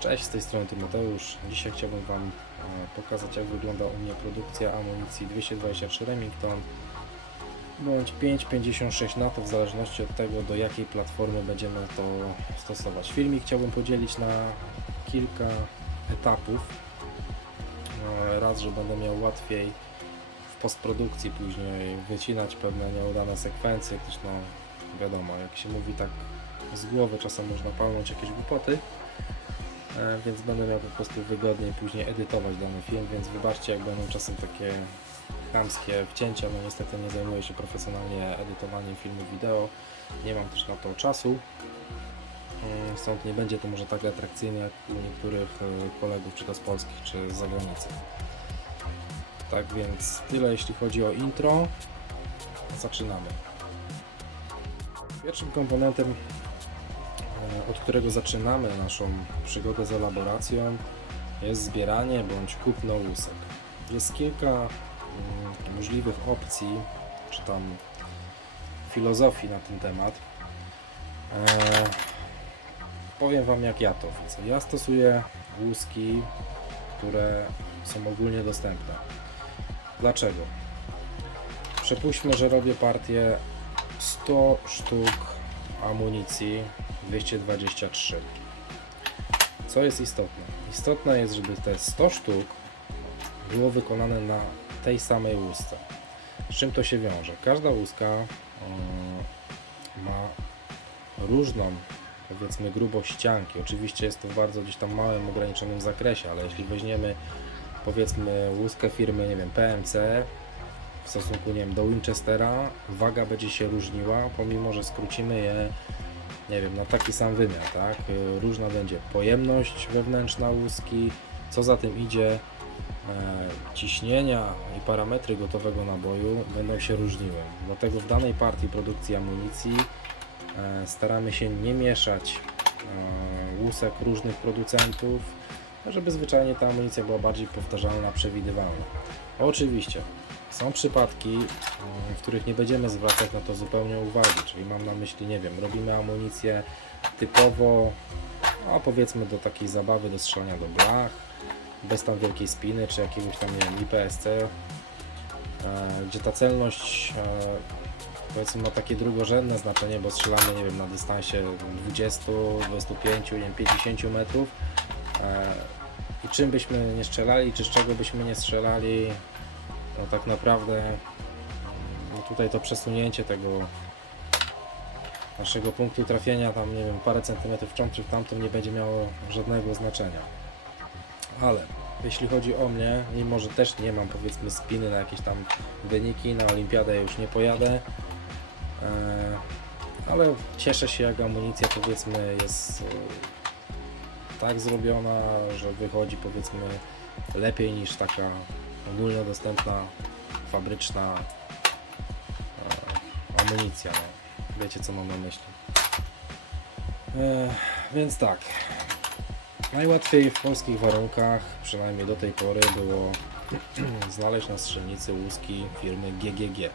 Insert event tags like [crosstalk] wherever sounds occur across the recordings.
Cześć, z tej strony Tymoteusz. Dzisiaj chciałbym Wam e, pokazać jak wygląda u mnie produkcja amunicji 223 Remington bądź 5,56 NATO w zależności od tego do jakiej platformy będziemy to stosować. Filmik chciałbym podzielić na kilka etapów. E, Raz, że będę miał łatwiej w postprodukcji później wycinać pewne nieudane sekwencje, gdyż no wiadomo, jak się mówi tak z głowy czasem można palnąć jakieś głupoty. E, więc będę miał po prostu wygodniej później edytować dany film, więc wybaczcie jak będą czasem takie chamskie wcięcia, no niestety nie zajmuję się profesjonalnie edytowaniem filmów wideo, nie mam też na to czasu, Mm, stąd nie będzie to może tak atrakcyjne jak u niektórych e, kolegów, czy to z Polski, czy z zagranicy. Tak więc tyle jeśli chodzi o intro, zaczynamy. Pierwszym komponentem od którego zaczynamy naszą przygodę z elaboracją, jest zbieranie bądź kupno łusek. Jest kilka mm, możliwych opcji, czy tam filozofii na ten temat. E, powiem Wam jak ja to widzę. Ja stosuję łuski, które są ogólnie dostępne. Dlaczego? Przypuśćmy, że robię partię 100 sztuk amunicji 223. Co jest istotne? Istotne jest, żeby te 100 sztuk było wykonane na tej samej łusce. Z czym to się wiąże? Każda łuska yy, ma różną powiedzmy grubość ścianki. Oczywiście jest to w bardzo gdzieś tam małym, ograniczonym zakresie, ale jeśli weźmiemy powiedzmy łuskę firmy, nie wiem, PMC w stosunku, nie wiem, do Winchestera, waga będzie się różniła, pomimo, że skrócimy je nie wiem, na taki sam wymiar, tak? Y, Różna będzie pojemność wewnętrzna łuski, co za tym idzie, e, ciśnienia i parametry gotowego naboju będą się różniły. Dlatego w danej partii produkcji amunicji e, staramy się nie mieszać e, łusek różnych producentów, żeby zwyczajnie ta amunicja była bardziej powtarzalna, przewidywalna. Oczywiście są przypadki, mm, w których nie będziemy zwracać na to zupełnie uwagi, czyli mam na myśli, nie wiem, robimy amunicję typowo, no powiedzmy do takiej zabawy, do strzelania do blach, bez tam wielkiej spiny, czy jakiegoś tam, nie wiem, IPSC, e, gdzie ta celność e, powiedzmy ma takie drugorzędne znaczenie, bo strzelamy, nie wiem, na dystansie 20, 25, nie wiem, 50 metrów e, i czym byśmy nie strzelali, czy z czego byśmy nie strzelali, no tak naprawdę no tutaj to przesunięcie tego naszego punktu trafienia tam nie wiem parę centymetrów w czy w tamtą nie będzie miało żadnego znaczenia. Ale jeśli chodzi o mnie mimo że też nie mam powiedzmy spiny na jakieś tam wyniki na olimpiadę już nie pojadę e, ale cieszę się jak amunicja powiedzmy jest e, tak zrobiona, że wychodzi powiedzmy lepiej niż taka ogólnodostępna, fabryczna e, amunicja. No. Wiecie co mam na myśli. E, więc tak. Najłatwiej w polskich warunkach, przynajmniej do tej pory, było [clears throat] znaleźć na strzelnicy łuski firmy GGG.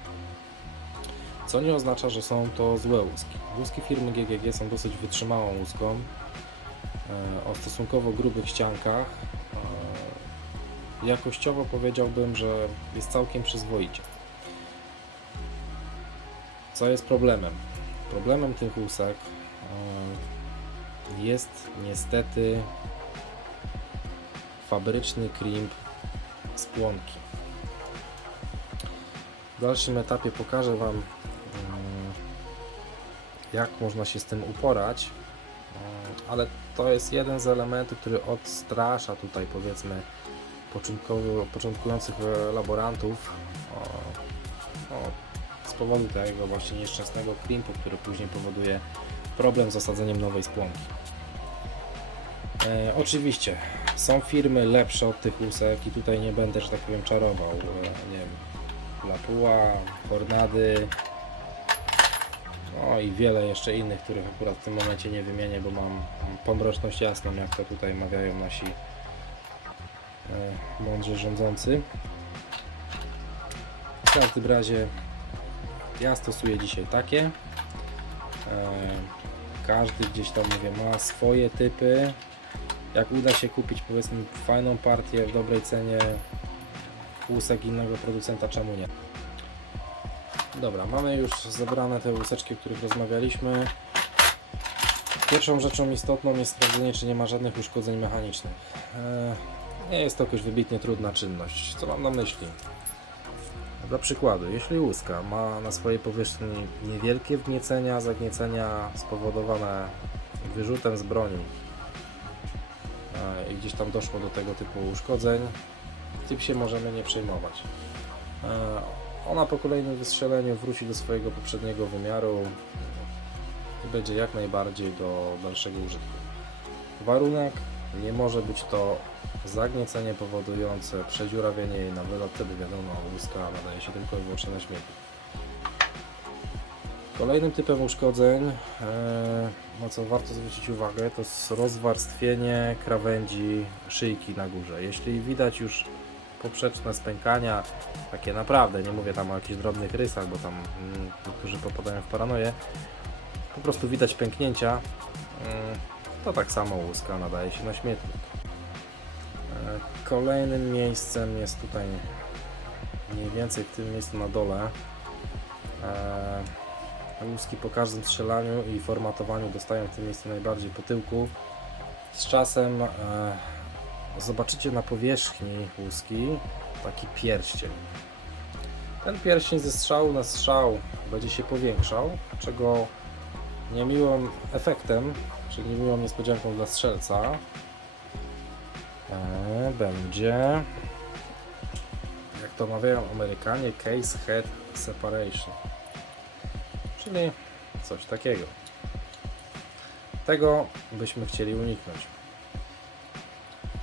Co nie oznacza, że są to złe łuski. Łuski firmy GGG są dosyć wytrzymałą łuską e, o stosunkowo grubych ściankach. E, Jakościowo powiedziałbym, że jest całkiem przyzwoicie. Co jest problemem? Problemem tych łusek e, jest niestety fabryczny crimp z płonki. W dalszym etapie pokażę Wam, mm, jak można się z tym uporać, Mm, ale to jest jeden z elementów, który odstrasza tutaj powiedzmy początkujących e, laborantów o, o, z powodu tego właśnie nieszczęsnego klimpu, który później powoduje problem z osadzeniem nowej spłonki. E, oczywiście są firmy lepsze od tych łusek i tutaj nie będę, że tak powiem, czarował. E, nie wiem, Lapua, Tornady, no i wiele jeszcze innych, których akurat w tym momencie nie wymienię, bo mam pomroczność jasną, jak to tutaj mawiają nasi e, mądrzy rządzący. W każdym razie ja stosuję dzisiaj takie. E, każdy gdzieś tam mówię ma swoje typy. Jak uda się kupić powiedzmy fajną partię w dobrej cenie łusek innego producenta, czemu nie? Dobra, mamy już zebrane te łuseczki, o których rozmawialiśmy. Pierwszą rzeczą istotną jest sprawdzenie, czy nie ma żadnych uszkodzeń mechanicznych. Nie jest to jakoś wybitnie trudna czynność. Co mam na myśli? Dla przykładu, jeśli łuska ma na swojej powierzchni niewielkie wgniecenia, zagniecenia spowodowane wyrzutem z broni i gdzieś tam doszło do tego typu uszkodzeń, tym się możemy nie przejmować. Ona po kolejnym wystrzeleniu wróci do swojego poprzedniego wymiaru i będzie jak najbardziej do dalszego użytku. Warunek nie może być to zagniecenie powodujące przedziurawienie jej na wylot, wtedy wiadomo, łuska nadaje się tylko i wyłącznie na śmietnik. Kolejnym typem uszkodzeń, e, na co warto zwrócić uwagę, to rozwarstwienie krawędzi szyjki na górze. Jeśli widać już poprzeczne spękania, takie naprawdę, nie mówię tam o jakichś drobnych rysach, bo tam mm, niektórzy popadają w paranoję, po prostu widać pęknięcia, mm, to tak samo łuska nadaje się na śmietnik. Kolejnym miejscem jest tutaj mniej więcej w tym miejscu na dole. E, Łuski po każdym strzelaniu i formatowaniu dostają w tym miejscu najbardziej po tyłku. Z czasem e, zobaczycie na powierzchni łuski taki pierścień. Ten pierścień ze strzału na strzał będzie się powiększał, czego niemiłym efektem, czyli niemiłą niespodzianką dla strzelca e, będzie, jak to mawiają Amerykanie, case head separation. Czyli coś takiego. Tego byśmy chcieli uniknąć.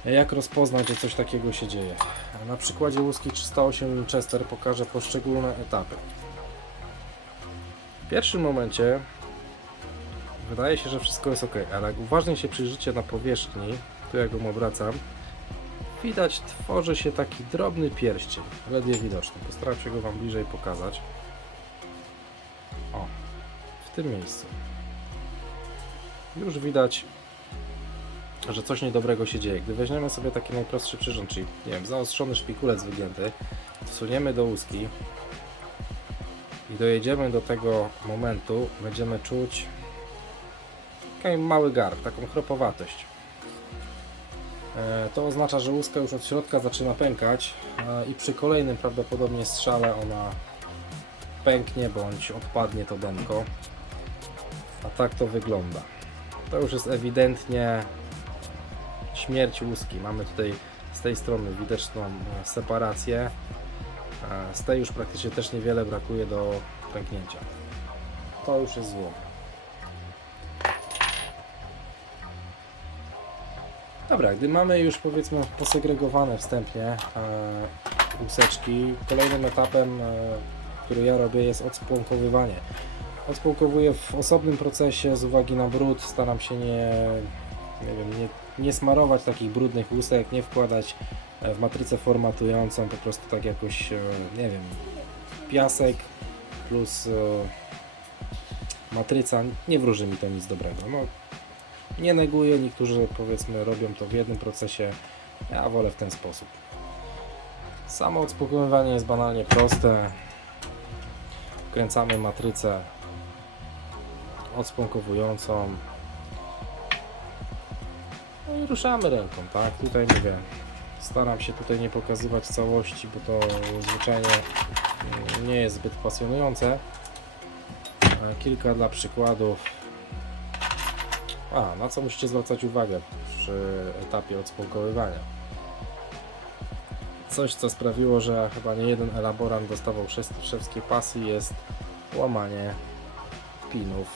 Jak rozpoznać, że coś takiego się dzieje? Na przykładzie łuski 308 Winchester pokażę poszczególne etapy. W pierwszym momencie wydaje się, że wszystko jest ok, ale jak uważnie się przyjrzycie na powierzchni, tu jak ją obracam, widać tworzy się taki drobny pierścień, ledwie widoczny. Postaram się go Wam bliżej pokazać. O, w tym miejscu. Już widać, że coś niedobrego się dzieje. Gdy weźmiemy sobie taki najprostszy przyrząd, czyli nie wiem, zaostrzony szpikulec wygięty, wsuniemy do łuski i dojedziemy do tego momentu, będziemy czuć taki mały garb, taką chropowatość. E, To oznacza, że łuska już od środka zaczyna pękać e, i przy kolejnym prawdopodobnie strzale ona pęknie bądź odpadnie to denko. A tak to wygląda. To już jest ewidentnie śmierć łuski. Mamy tutaj z tej strony widoczną e, separację. Z tej już praktycznie też niewiele brakuje do pęknięcia. To już jest zło. Dobra, gdy mamy już powiedzmy posegregowane wstępnie e, łuseczki, kolejnym etapem, e, który ja robię jest odspłonkowywanie. Odspłonkowuję w osobnym procesie z uwagi na brud, staram się nie, nie, wiem, nie, nie smarować takich brudnych łusek, nie wkładać e, w matrycę formatującą, po prostu tak jakoś, e, nie wiem, piasek plus matryca, nie wróży mi to nic dobrego. No, nie neguję, niektórzy powiedzmy robią to w jednym procesie, ja wolę w ten sposób. Samo odspokojwanie jest banalnie proste. Wkręcamy matrycę odspąkowującą. No i ruszamy ręką, tak? Tutaj mówię, staram się tutaj nie pokazywać całości, bo to zwyczajnie mm, nie jest zbyt pasjonujące. Kilka dla przykładów. A, na co musicie zwracać uwagę przy etapie odspąkowywania? Coś, co sprawiło, że chyba nie jeden elaborant dostawał szewskie pasy jest łamanie pinów.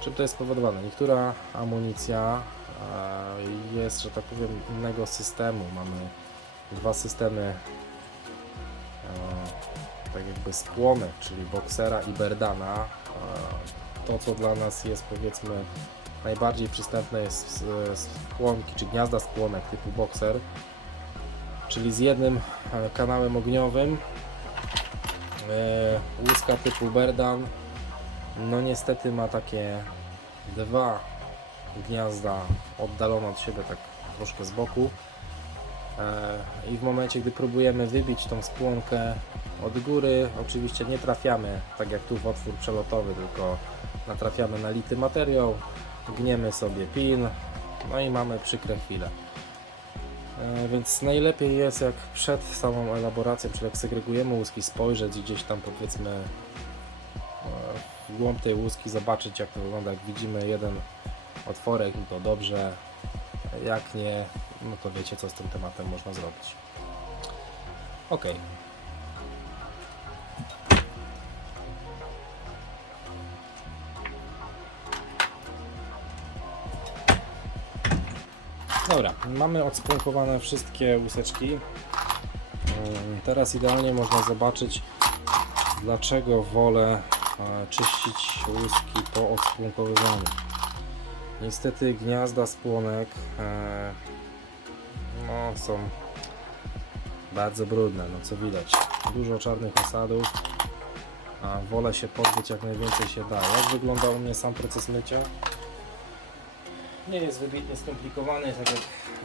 Czym to jest spowodowane? Niektóra amunicja e, jest, że tak powiem, innego systemu. Mamy dwa systemy e, tak jakby spłonek, czyli boksera i berdana. E, To, co dla nas jest powiedzmy najbardziej przystępne jest s- spłonki, czy gniazda spłonek typu bokser, czyli z jednym e, kanałem ogniowym e, łuska typu Berdan no niestety ma takie dwa gniazda oddalone od siebie tak troszkę z boku. E, I w momencie, gdy próbujemy wybić tą spłonkę od góry, oczywiście nie trafiamy tak jak tu w otwór przelotowy, tylko natrafiamy na lity materiał, gniemy sobie pin, no i mamy przykre chwile. E, Więc najlepiej jest jak przed samą elaboracją, czyli jak segregujemy łuski, spojrzeć i gdzieś tam powiedzmy e, w głąb tej łuski, zobaczyć jak to wygląda. Jak widzimy jeden otworek, to dobrze, jak nie, no to wiecie co z tym tematem można zrobić. Ok. Dobra, mamy odspłonkowane wszystkie łuseczki. Teraz idealnie można zobaczyć, dlaczego wolę e, czyścić łuski po odspłonkowywaniu. Niestety gniazda spłonek e, no, są bardzo brudne, no co widać. Dużo czarnych osadów, a wolę się pozbyć jak najwięcej się da. Jak wygląda u mnie sam proces mycia? Nie jest wybitnie skomplikowany, tak jak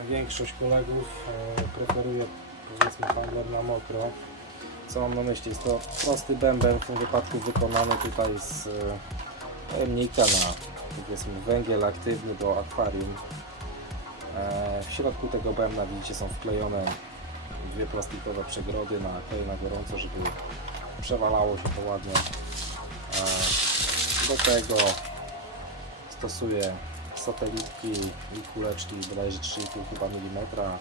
większość kolegów e, preferuje powiedzmy handler na mokro. Co mam na myśli? Jest to prosty bęben w tym wypadku wykonany tutaj z e, pojemnika na powiedzmy węgiel aktywny do akwarium. E, W środku tego bębna widzicie są wklejone dwie plastikowe przegrody na klej na gorąco, żeby przewalało się to ładnie. E, Do tego stosuję satelitki i kuleczki bodajże 3,5 chyba milimetra.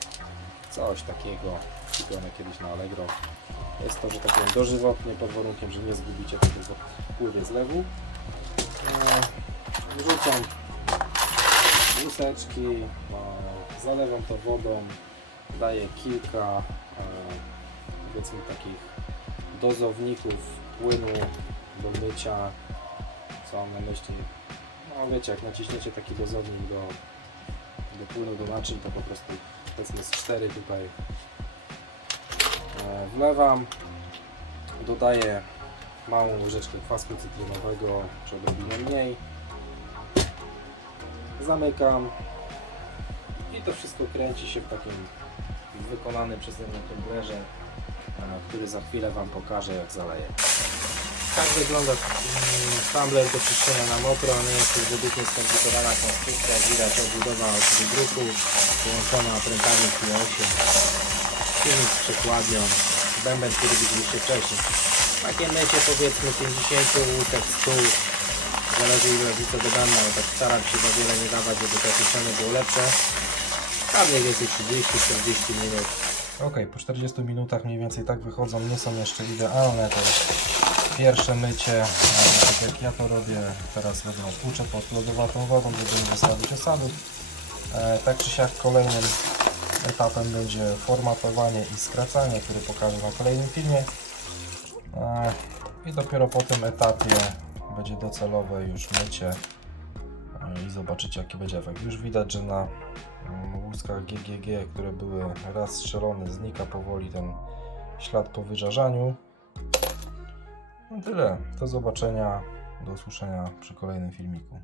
Coś takiego kupione kiedyś na Allegro. Jest to, że tak powiem, dożywotnie pod warunkiem, że nie zgubicie tego w wpływie zlewu. E, Wrzucam łuseczki, e, zalewam to wodą, daję kilka e, powiedzmy takich dozowników płynu do mycia, co mam na myśli, no wiecie, jak naciśniecie taki dozownik do, do płynu do naczyń, to po prostu powiedzmy z 4 tutaj e, wlewam, dodaję małą łyżeczkę kwasku cytrynowego, czy odrobinę mniej, zamykam i to wszystko kręci się w takim wykonanym przeze mnie tumblerze, e, który za chwilę Wam pokażę jak zaleję. Tak wygląda mm, tumbler do czyszczenia na mokro, nie jest to wybitnie skomplikowana konstrukcja, widać obudowa od wydruku, połączona prętami Q8, silnik z przekładnią, bęben, który widzieliście wcześniej. Takie mycie powiedzmy 50 łusek 100, zależy ile wrzucę do bębna, bo tak staram się za wiele nie dawać, żeby to czyszczenie było lepsze. Tam mniej więcej 30-40 minut. Ok, po 40 minutach mniej więcej tak wychodzą, nie są jeszcze idealne, to pierwsze mycie, e, tak jak ja to robię, teraz będę tłuczę pod lodowatą wodą, żeby nie zostawić osadów. E, tak czy siak kolejnym etapem będzie formatowanie i skracanie, który pokażę na kolejnym filmie. E, I dopiero po tym etapie będzie docelowe już mycie i zobaczycie jaki będzie efekt. Już widać, że na mm, łuskach GGG, które były raz strzelone, znika powoli ten ślad po wyżarzaniu. No tyle. Do zobaczenia, do usłyszenia przy kolejnym filmiku.